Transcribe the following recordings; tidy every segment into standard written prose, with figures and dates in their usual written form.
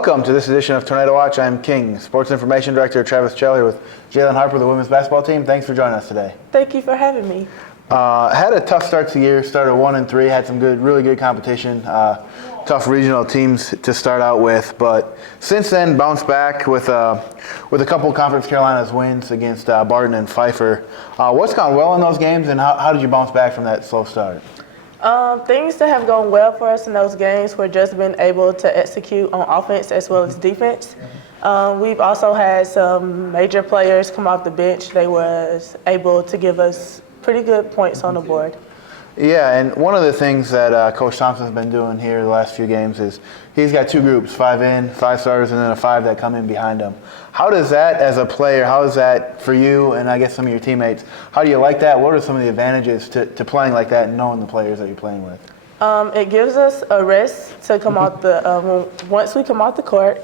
Welcome to this edition of Tornado Watch. I'm King, Sports Information Director Travis Chell here with Jalan Harper, the women's basketball team. Thanks for joining us today. Thank you for having me. Had a tough start to the year. Started 1-3. Had some really good competition. Tough regional teams to start out with, but since then bounced back with a couple of Conference Carolinas wins against Barton and Pfeiffer. What's gone well in those games, and how did you bounce back from that slow start? Things that have gone well for us in those games were just being able to execute on offense as well as defense. We've also had some major players come off the bench. They was able to give us pretty good points on the board. Yeah, and one of the things that Coach Thompson's been doing here the last few games is he's got two groups, 5 in, 5 starters, and then a 5 that come in behind him. How does that, as a player, how is that for you and I guess some of your teammates? How do you like that? What are some of the advantages to playing like that and knowing the players that you're playing with? It gives us a rest to come out once we come out the court.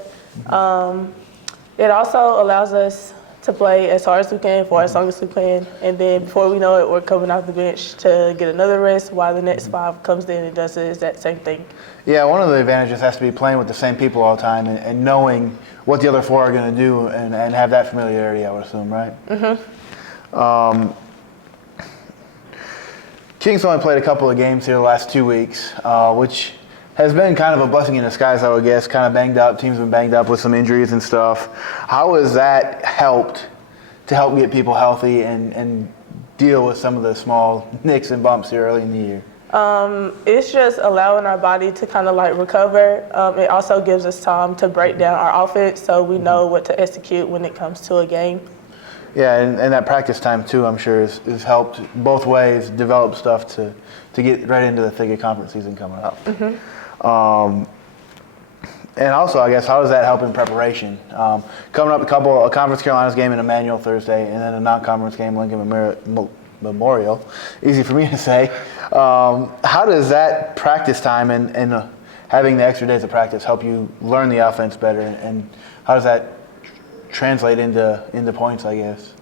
It also allows us to play as hard as we can for as long as we can, and then before we know it, we're coming off the bench to get another rest while the next 5 comes in and does the exact same thing. Yeah, one of the advantages has to be playing with the same people all the time and knowing what the other 4 are going to do and have that familiarity, I would assume, right? Mm-hmm. Kings only played a couple of games here the last 2 weeks, which has been kind of a blessing in disguise, I would guess. Kind of banged up. Teams have been banged up with some injuries and stuff. How has that helped to help get people healthy and deal with some of the small nicks and bumps here early in the year? It's just allowing our body to kind of like recover. It also gives us time to break down our offense so we know what to execute when it comes to a game. Yeah, and that practice time too, I'm sure, has helped both ways develop stuff to get right into the thick of conference season coming up. Mm-hmm. And also, I guess, how does that help in preparation? Coming up a Conference Carolinas game in Emmanuel Thursday, and then a non-conference game, Lincoln Memorial. Easy for me to say. How does that practice time and having the extra days of practice help you learn the offense better, and how does that translate into points, I guess?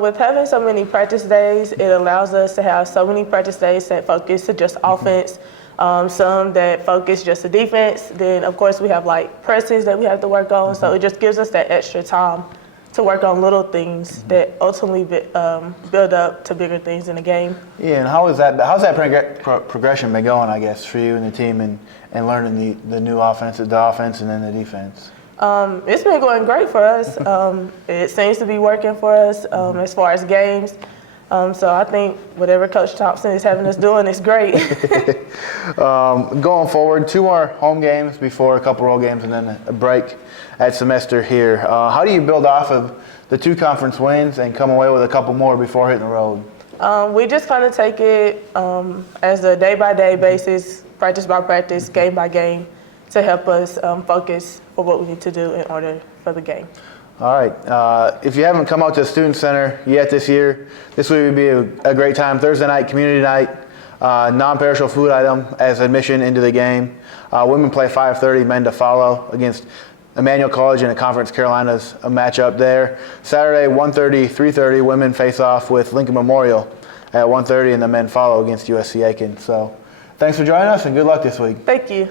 With having so many practice days, it allows us to have so many practice days that focus to just offense. Some that focus just the defense. Then, of course, we have like presses that we have to work on. So it just gives us that extra time to work on little things that ultimately build up to bigger things in the game. Yeah, and how's that progression been going, I guess, for you and the team and learning the new offense and then the defense? It's been going great for us. It seems to be working for us as far as games. So I think whatever Coach Thompson is having us doing is great. Going forward, 2 more home games before a couple road games and then a break at semester here. How do you build off of the 2 conference wins and come away with a couple more before hitting the road? We just kind of take it as a day-by-day basis, practice by practice, game by game, to help us focus for what we need to do in order for the game. All right. If you haven't come out to the Student Center yet this year, this would be a great time. Thursday night, community night, non-perishable food item as admission into the game. Women play 5:30, men to follow against Emmanuel College in a Conference Carolinas matchup there. Saturday, 1:30, 3:30, women face off with Lincoln Memorial at 1:30, and the men follow against USC Aiken. So thanks for joining us, and good luck this week. Thank you.